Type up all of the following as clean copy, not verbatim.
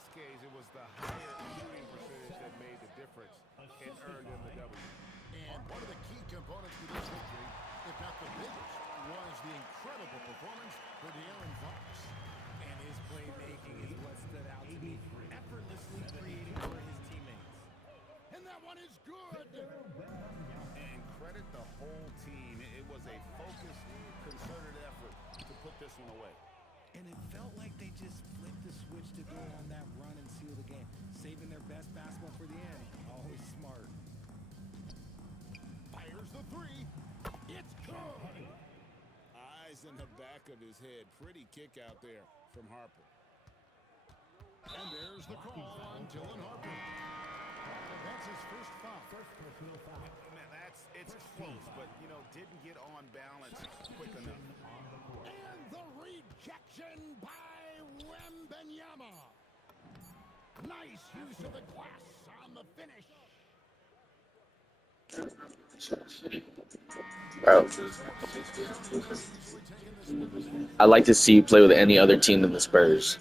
this case, it was the higher shooting percentage that made the difference and earned them the W. And one of the key components to this victory, if not the biggest, was the incredible performance for De'Aaron Fox. And his playmaking is what stood out to me, effortlessly creating for his teammates. And that one is good. And credit the whole team. It was a focused, concerted effort to put this one away. And it felt like they just flipped the switch to go on that run and seal the game, saving their best basketball for the end. Always smart. Fires the three. It's good. Eyes in the back of his head. Pretty kick out there from Harper. And there's the call on Dylan Harper. That's his first foul. Man, it's close, but, didn't get on balance quick enough. And the rejection by Wembanyama. Nice use of the glass on the finish. I'd like to see you play with any other team than the Spurs.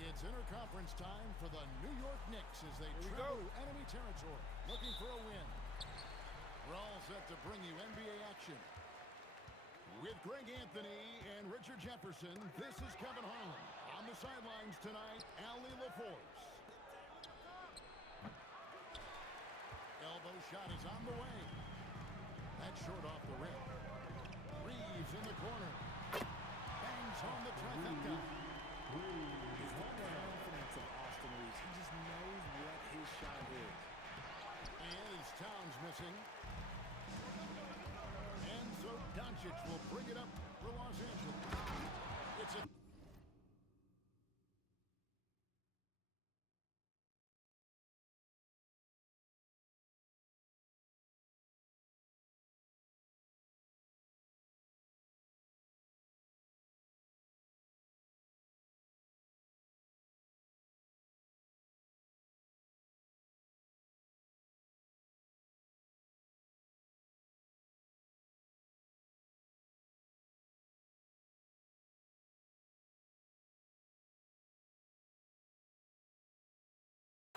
It's interconference time for the New York Knicks as they travel enemy territory, looking for a win. We're all set to bring you NBA action. With Greg Anthony and Richard Jefferson, this is Kevin Harlan. On the sidelines tonight, Allie LaForce. Elbow shot is on the way. That's short off the rim. Reeves in the corner. Bangs on the trifecta. It's the confidence of Austin Reeves. He just knows what his shot is. Is Towns missing? And so Doncic will bring it up for Los Angeles. It's a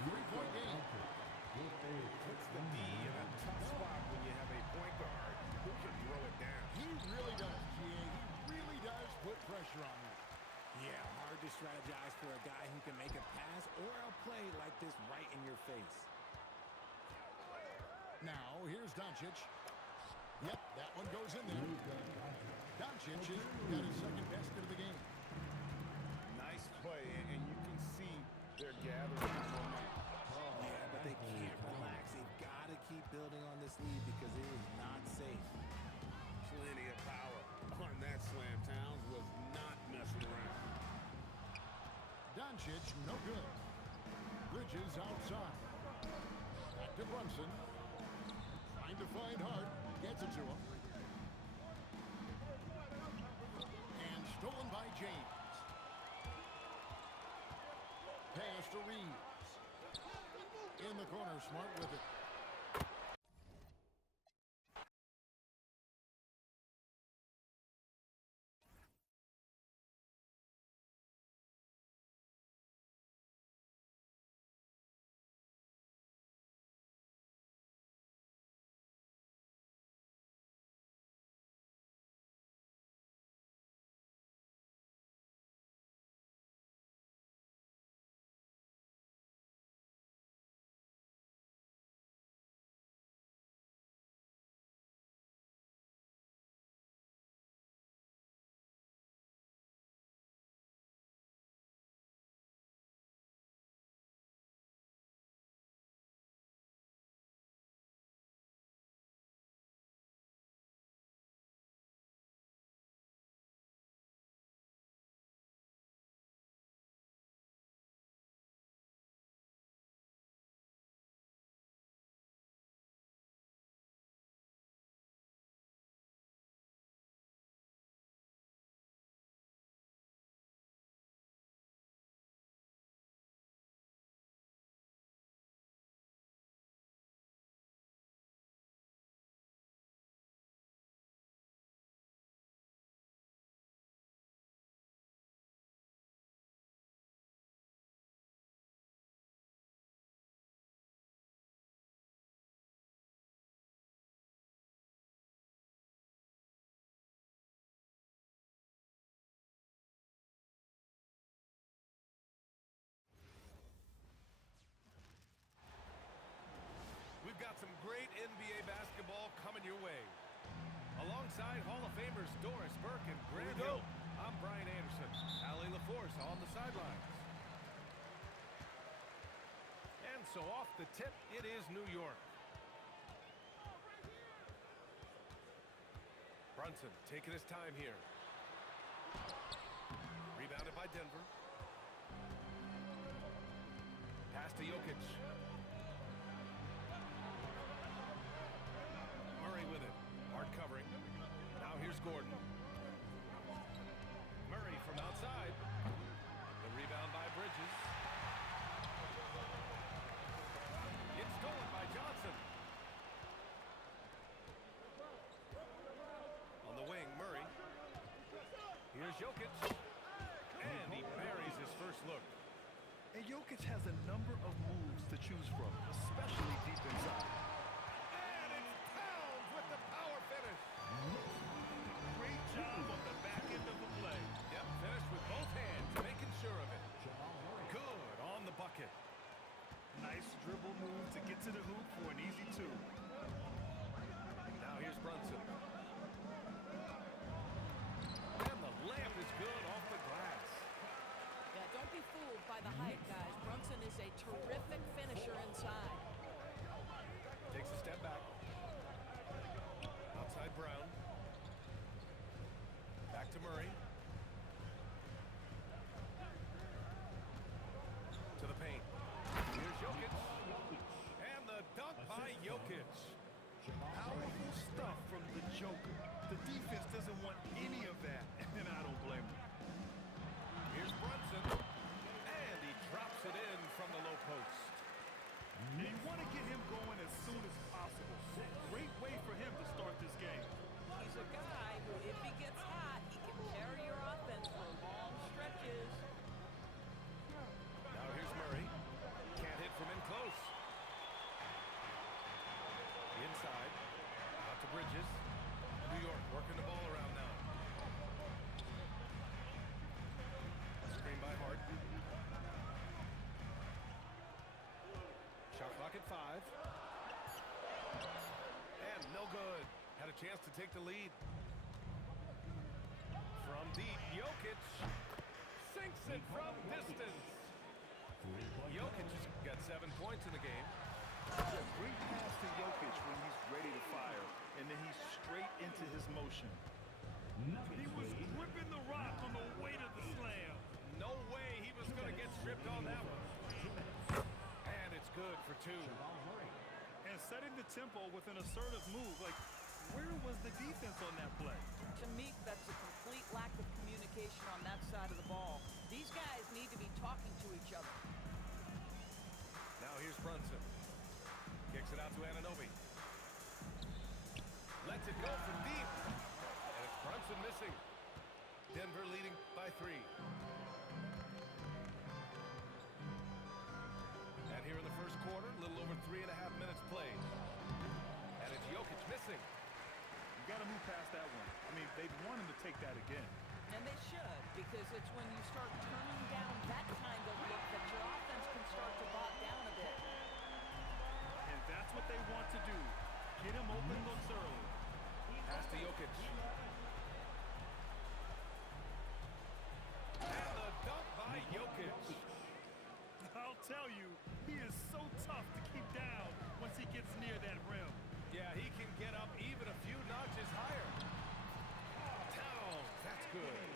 three-point game. Puts the D in a tough spot when you have a point guard who can throw it down. He really does, GA. He really does put pressure on you. Yeah, hard to strategize for a guy who can make a pass or a play like this right in your face. Now, here's Doncic. Yep, that one goes in there. Doncic has got his second basket of the game. Nice play, and you can see they're gathering momentum. Yeah, but they can't relax. They've got to keep building on this lead because it is not safe. Plenty of power on that slam. Towns was not messing around. Doncic, no good. Bridges outside. Back to Brunson. Trying to find Hart. Gets it to him. And stolen by James. corner, Smart with it. We've got some great NBA basketball coming your way. Alongside Hall of Famers Doris Burke and Grant Hill, I'm Brian Anderson. Allie LaForce on the sidelines. And so off the tip, it is New York. Brunson taking his time here. Rebounded by Denver. Pass to Jokic. Murray with it. Hard covering. Now here's Gordon. Murray from outside. The rebound by Bridges. It's stolen by Johnson. On the wing, Murray. Here's Jokic. And he buries his first look. And Jokic has a number of moves to choose from, especially deep inside. And it's Towns with the power finish. Great job on the back end of the play. Yep, finished with both hands, making sure of it. Good on the bucket. Nice dribble move to get to the hoop for an easy two. Now here's Brunson. And the layup is good off the glass. Yeah, don't be fooled by the height, guys. Brunson is a terrific finisher inside. Takes a step back. Outside Brown. Back to Murray. To the paint. Here's Jokic. And the dunk by Jokic. Powerful stuff from the Joker. The defense doesn't want any of that, and I don't blame them. Here's Brunson. And he drops it in from the low post. And you want to get him going as soon as possible. Great way for him to start this game. He's a guy who, if he gets hot, he can carry your offense for long stretches. Now here's Murray. Can't hit from in close. Inside. Out to Bridges. New York working the ball around now. Screen by Hart. Shot clock at 5. And no good. Had a chance to take the lead. From deep, Jokic sinks it from distance. Jokic has got 7 points in the game. Great pass to Jokic when he's ready to fire, and then he's straight into his motion. He was gripping the rock on the weight of the slam. No way he was going to get stripped on that one. And it's good for 2. And setting the tempo with an assertive move. Like, where was the defense on that play? To me, that's a complete lack of communication on that side of the ball. These guys need to be talking to each other. Now here's Brunson. Kicks it out to Anunoby. Lets it go from deep. And it's Brunson missing. Denver leading by 3. And here in the first quarter, a little over 3.5 minutes played. And it's Jokic missing. You got to move past that one. I mean, they want him to take that again. And they should, because it's when you start turning down that kind of look that your offense can start to bog down a bit. And that's what they want to do. Get him open looks early. Pass to Jokic. And the dunk by Jokic. I'll tell you, he is so tough to keep down once he gets near that rim. Yeah, he can get up even a few notches higher. Towns, that's good.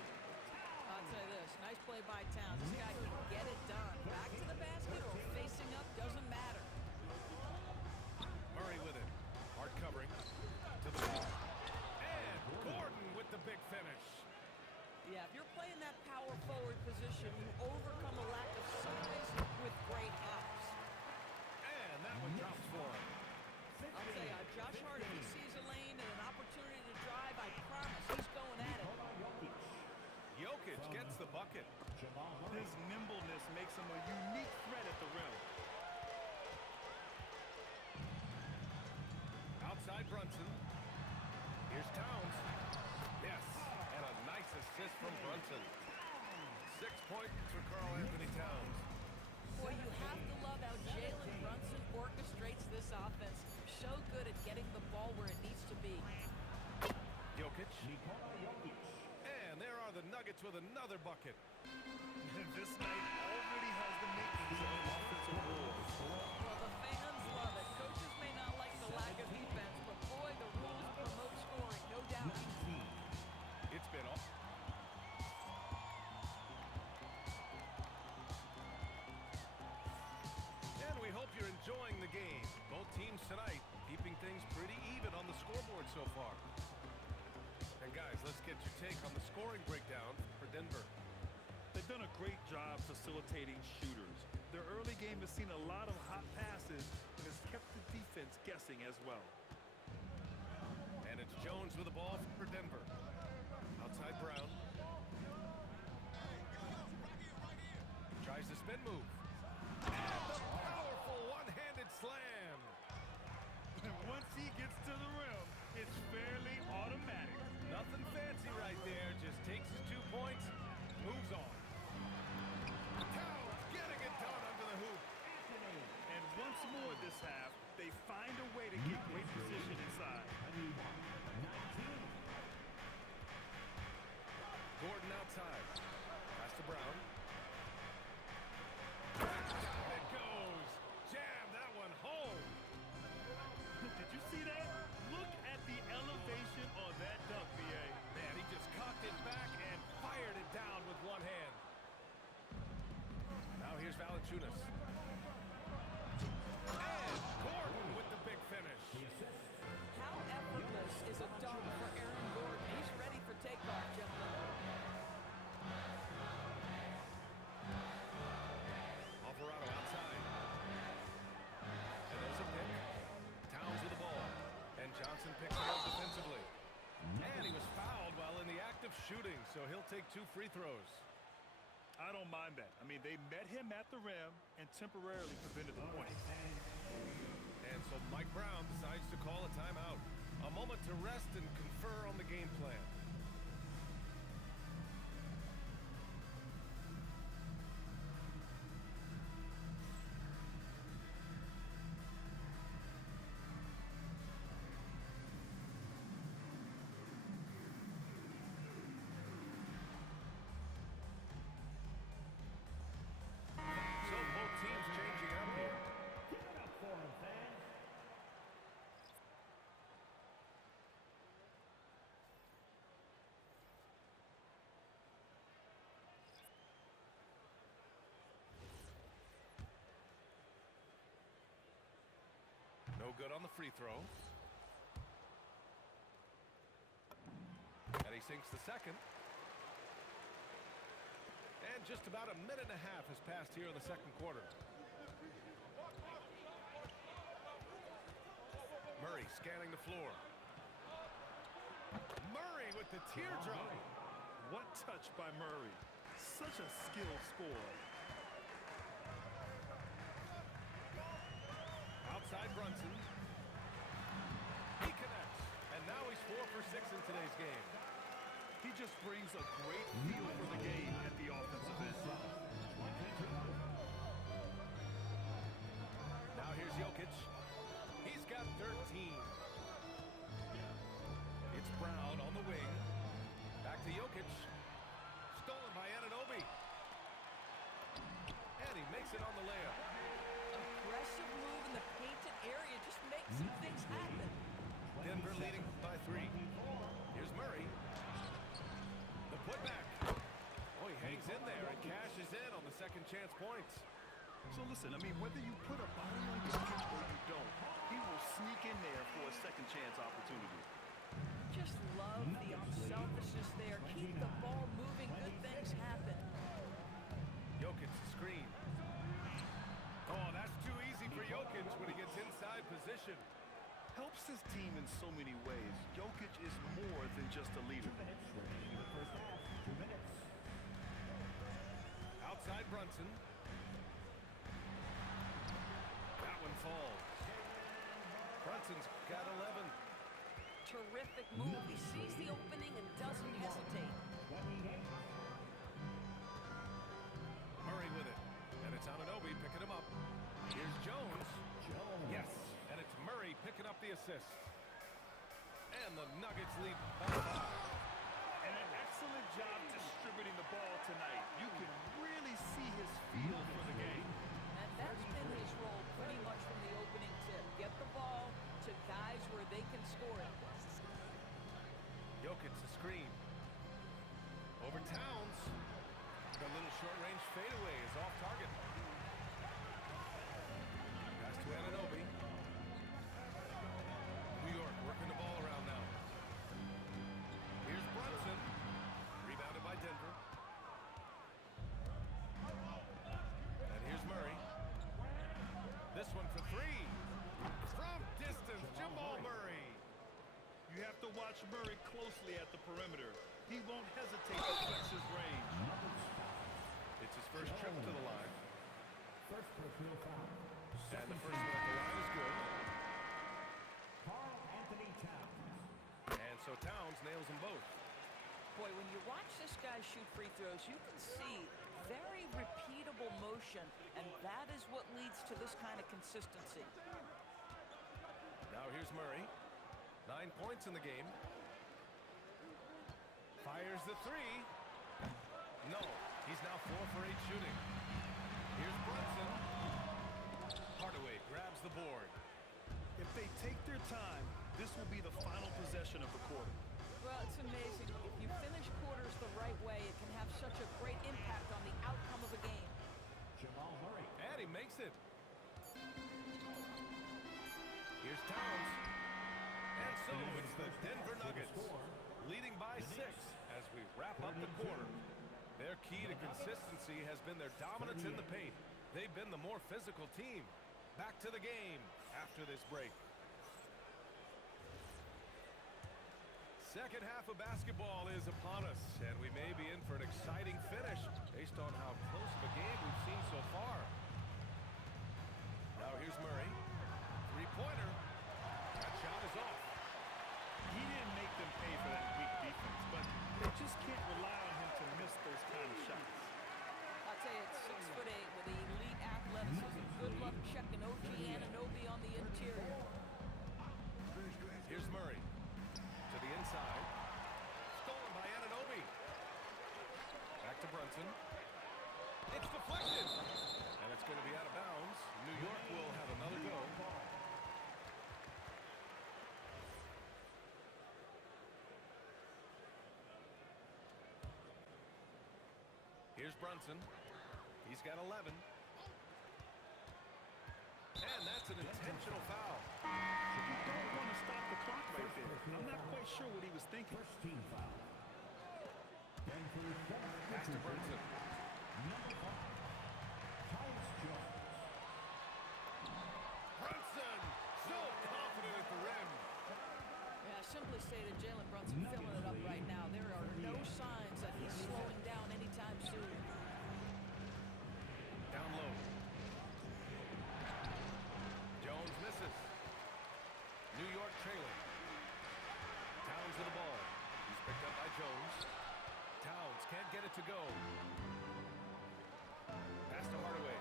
I'll tell you this, nice play by Towns. This guy can get it done. Back to the basket or facing up, doesn't matter. Murray with it. Hard covering. To the ball. And Gordon with the big finish. Yeah, if you're playing that power forward position, you overcome a lack of size with great hops. And that one drops for him. I'll tell you, Josh Hart, if he sees a lane and an opportunity to drive, I promise he's going at it. Jokic gets the bucket. His nimbleness makes him a unique threat at the rim. Outside Brunson. Here's Towns. Yes, and a nice assist from Brunson. 6 points for Karl Anthony Towns. Boy, you have to love how Jalen Brunson orchestrates this offense. So good at getting the ball where it needs to be. Jokic. And there are the Nuggets with another bucket. This night already has the makings of an offensive war. Well, the fans love it. Coaches may not like the lack of defense, but boy, the rules promote scoring, no doubt. It's been off. And we hope you're enjoying the game. Both teams tonight keeping things pretty even on the scoreboard so far. And guys, let's get your take on the scoring breakdown for Denver. They've done a great job facilitating shooters. Their early game has seen a lot of hot passes and has kept the defense guessing as well. And it's Jones with the ball for Denver. Outside Brown. Tries the spin move. And the powerful one-handed slam. Once he gets to the rim, it's fairly automatic. Nothing fancy right there. Just takes his 2 points, moves on. Towns getting it done under the hoop. And once more this half, they find a way to get great position inside. Gordon outside. Pass to Brown. Down it goes. Jam that one home. Did you see that? Look at the elevation on that dunk, B.A. Man, he just cocked it back and fired it down with one hand. Now here's Valanciunas. And Gordon with the big finish. How effortless is a dunk for Aaron Gordon? He's ready for takeoff, gentlemen. Alvarado outside. And there's a pick. Towns with the ball. And Johnson picks it up defensively. And he was fouled while in the act of shooting, so he'll take 2 free throws. I don't mind that. I mean, they met him at the rim and temporarily prevented the point. And so Mike Brown decides to call a timeout. A moment to rest and confer on the game plan. So both teams changing up here. No good on the free throw. And he sinks the second. And just about a minute and a half has passed here in the second quarter. scanning the floor. Murray with the teardrop. What touch by Murray. Such a skilled scorer. Outside Brunson. He connects. And now he's 4 for 6 in today's game. He just brings a great feel for the game at the offensive end. Now here's Jokic. He's got 13. It's Brown on the wing. Back to Jokic. Stolen by Anunoby. And he makes it on the layup. Aggressive move in the painted area just makes some things happen. Denver leading by 3. Here's Murray. The putback. Oh, he hangs in there and cashes in on the second chance points. So listen, I mean, whether you put a body on Jokic or you don't, he will sneak in there for a second chance opportunity. Just love the unselfishness there. Keep the ball moving. Good things happen. Jokic screen. Oh, that's too easy for Jokic when he gets inside position. Helps his team in so many ways. Jokic is more than just a leader. Outside Brunson. That one falls. Brunson's got 11. Terrific move. He sees the opening and doesn't hesitate. Murray with it. And it's Anunoby picking him up. Here's Jones. Yes. And it's Murray picking up the assist. And the Nuggets lead by 5. And an excellent job distributing the ball tonight. You can really see his feel for the game. And that's been his role pretty much from the opening tip. Get the ball to guys where they can score it. Jokic the screen. Over Towns. The little short-range fadeaway is off target. Pass to Anunoby. New York working the ball around now. Here's Brunson. Rebounded by Denver. And here's Murray. This one for 3. From distance, Jamal Murray. You have to watch Murray closely at the perimeter. He won't hesitate to flex his range. It's his first trip to the line. And the first one at the line is good. And so Towns nails them both. Boy, when you watch this guy shoot free throws, you can see very repeatable motion, and that is what leads to this kind of consistency. Now here's Murray. 9 points in the game. Fires the 3. No, he's now 4 for 8 shooting. Here's Brunson. Hardaway grabs the board. If they take their time, this will be the final possession of the quarter. Well, it's amazing. If you finish quarters the right way, it can have such a great impact on the outcome of a game. And he makes it. Here's Towns. And so it's the Denver Nuggets leading by 6 as we wrap up the quarter. Their key to consistency has been their dominance in the paint. They've been the more physical team. Back to the game after this break. Second half of basketball is upon us, and we may be in for an exciting finish based on how close of a game we've seen so far. Now here's Murray. Three-pointer. That shot is off. He didn't make them pay for that weak defense, but they just can't rely on him to miss those kind of shots. I'll tell you, it's 6'8" with elite athleticism. Good luck checking OG Anunoby on the interior. Here's Murray. To the inside. Stolen by Anunoby. Back to Brunson. It's deflected. And it's going to be out of bounds. New York will have another go. Here's Brunson. He's got 11. And that's an intentional foul. You don't want to stop the clock right there. I'm not quite sure what he was thinking. Pass to Brunson. Brunson, so confident at the rim. can't get it to go. Pass to Hardaway.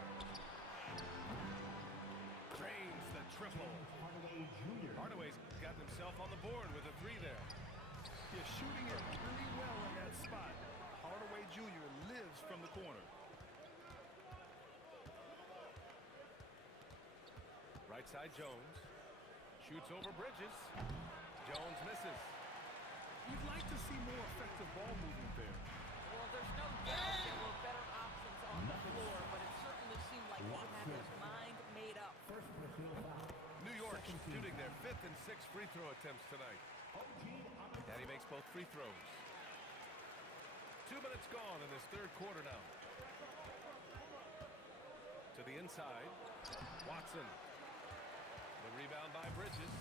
Drains the triple. Hardaway's got himself on the board with a 3 there. You're shooting it really well in that spot. Hardaway Jr. lives from the corner. Right side Jones. Shoots over Bridges. Jones misses. You'd like to see more effective ball movement there. Well, there's no doubt there were better options on the floor, but it certainly seemed like he had his mind made up. New York shooting their 5th and 6th free throw attempts tonight. And he makes both free throws. 2 minutes gone in this third quarter now. To the inside. Watson. The rebound by Bridges.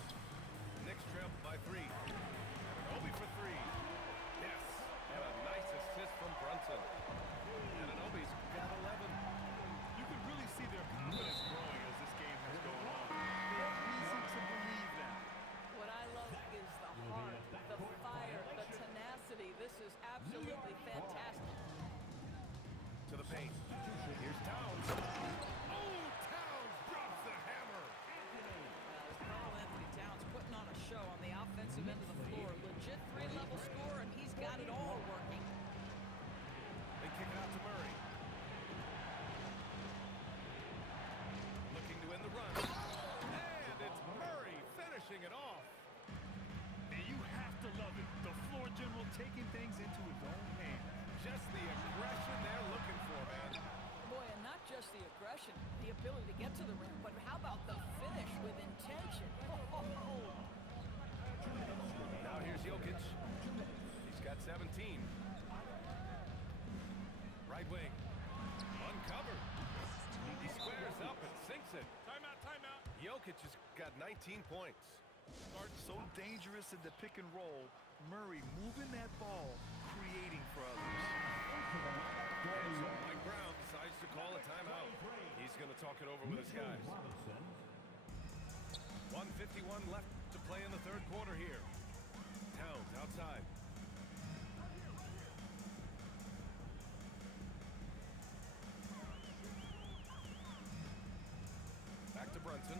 Knicks trail by 3. And Obi for 3. Yes. And a nice assist from Brunson. And Obi's got 11. You can really see their confidence growing as this game has gone on. They have reason to believe that. What I love is the heart, the fire, the tenacity. This is absolutely fantastic. To the paint. Here's Towns. Oh, Towns drops the hammer. Carl Anthony Towns putting on a show on the offensive end of the floor. Legit 3-level score, and he's got it all working. They kick it out to Murray. Looking to win the run. And it's Murray finishing it off. And you have to love it. The floor general taking things into his own hands. Just the aggression they're looking for, man. Boy, and not just the aggression, the ability to get to the rim, but how about the finish with intention? Now here's Jokic. He's got 17. Right wing. Uncovered. He squares up and sinks it. Timeout, timeout. Jokic has got 19 points. So dangerous in the pick and roll. Murray moving that ball, creating for others. And so Mike Brown decides to call a timeout. He's going to talk it over with his guys. 1:51 left to play in the third quarter here. Towns outside. Back to Brunson.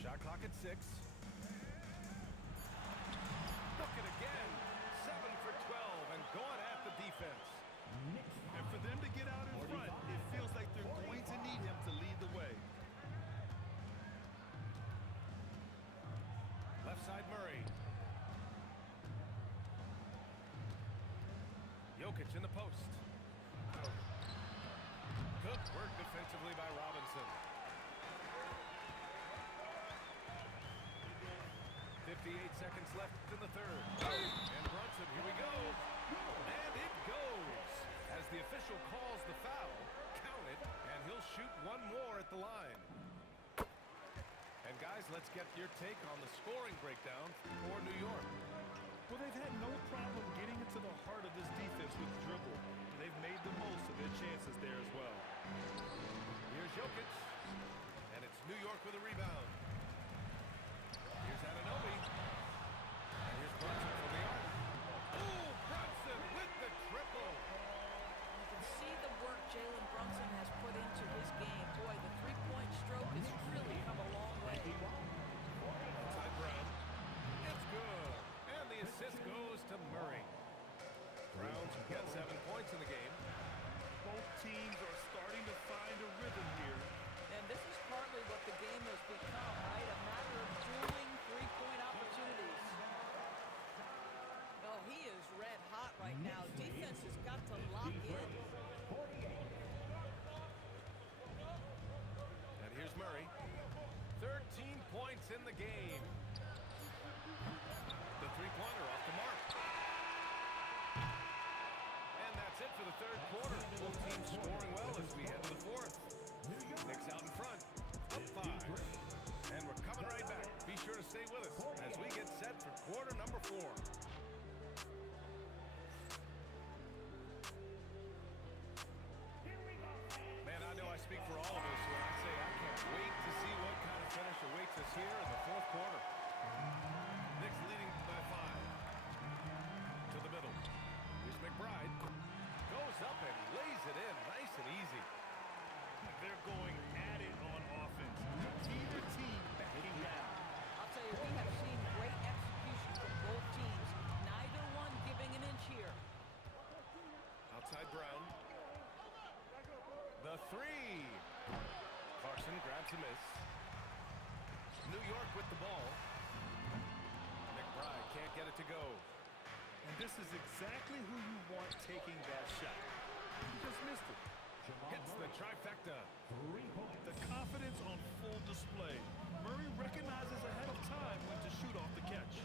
Shot clock at 6. Look it again. 7 for 12 and going at the defense. And for them to get out in front, it feels like they're going to need him to lead the way. Left side Murray. Jokic in the post. Good work defensively by Robinson. 58 seconds left in the third. And Brunson, here we go. And it goes. As the official calls the foul, count it, and he'll shoot one more at the line. And guys, let's get your take on the scoring breakdown for New York. Well, they've had no problem getting into the heart of this defense with dribble. And they've made the most of their chances there as well. Here's Jokic. And it's New York with a rebound. Here's Anunoby. And here's Brunson from the arc. Oh, Brunson with the triple. You can see the work Jalen Brunson has put into his game. Boy, the three-point stroke has really come a long way. Inside Brown. It's good. And the assist goes to Murray. Brown's got 7 points in the game. Both teams are starting to find a rhythm here. And this is partly what the game has become, right? A matter of dueling three-point opportunities. Oh, he is red hot right now. Defense has got to lock in. And here's Murray. 13 points in the game. The three-pointer off the mark. And that's it for the third quarter. Both teams scoring well as we head to the fourth. Knicks out in front. Up 5. And we're coming right back. Be sure to stay with us as we get set for quarter number 4. Man, I know I speak for all of us when I say I can't wait to see what kind of finish awaits us here in the fourth quarter. Knicks leading by 5. To the middle. Here's McBride. three. Clarkson grabs a miss. New York with the ball. McBride can't get it to go. And this is exactly who you want taking that shot. He just missed it. Hits the trifecta. The confidence on full display. Murray recognizes ahead of time when to shoot off the catch.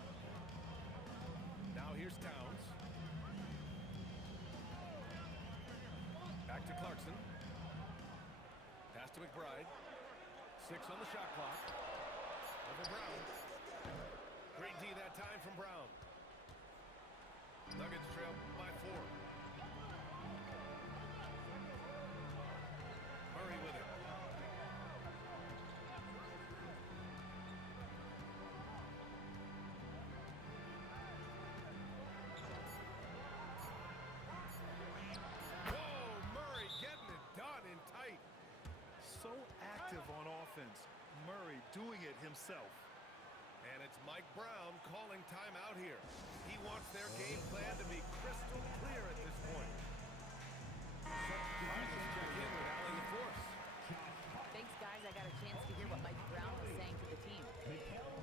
Now here's Towns. Back to Clarkson. Pass to McBride. 6 on the shot clock. Over Brown. Great D that time from Brown. Nuggets trail by 4. Murray with it. Whoa, Murray getting it done in tight. So active on offense. Murray doing it himself. And it's Mike Brown calling timeout here. He wants their game plan to be crystal clear at this point. Let's check in with Allie LaForce. Thanks, guys. I got a chance to hear what Mike Brown was saying to the team.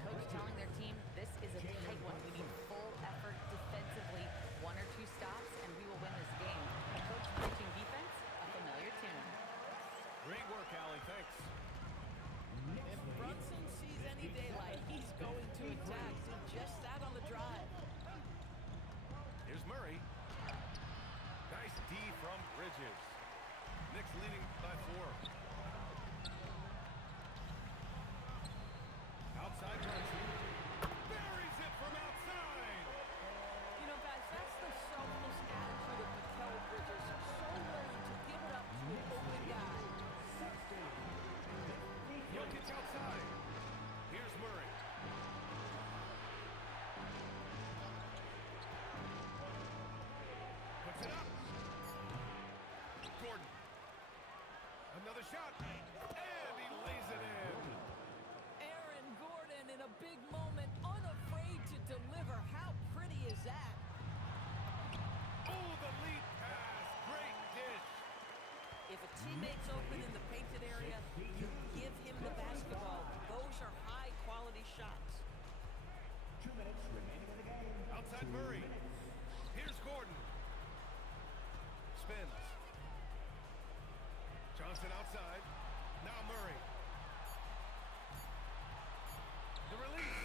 Coach telling their team, this is a tight one. We need full effort defensively. 1 or 2 stops, and we will win this game. A coach preaching defense, a familiar tune. Great work, Allie. Thanks. If Brunson sees any daylight, he's going to attack. Did just that on the drive. Here's Murray. Nice D from Bridges. Knicks leading by 4. Outside Brunson. Buries it from outside. You know, guys, that's the selfless attitude of Mikal Bridges. So willing to give it up to an open guy. Jokic outside. Here's Murray. Puts it up. Gordon. Another shot. And he lays it in. Aaron Gordon in a big moment, unafraid to deliver. How pretty is that? Oh, the lead pass. Great dish. If a teammate's open in the painted area, you give him the basketball. Those are high-quality shots. Outside Murray. Here's Gordon. Spins. Johnson outside. Now Murray. The release.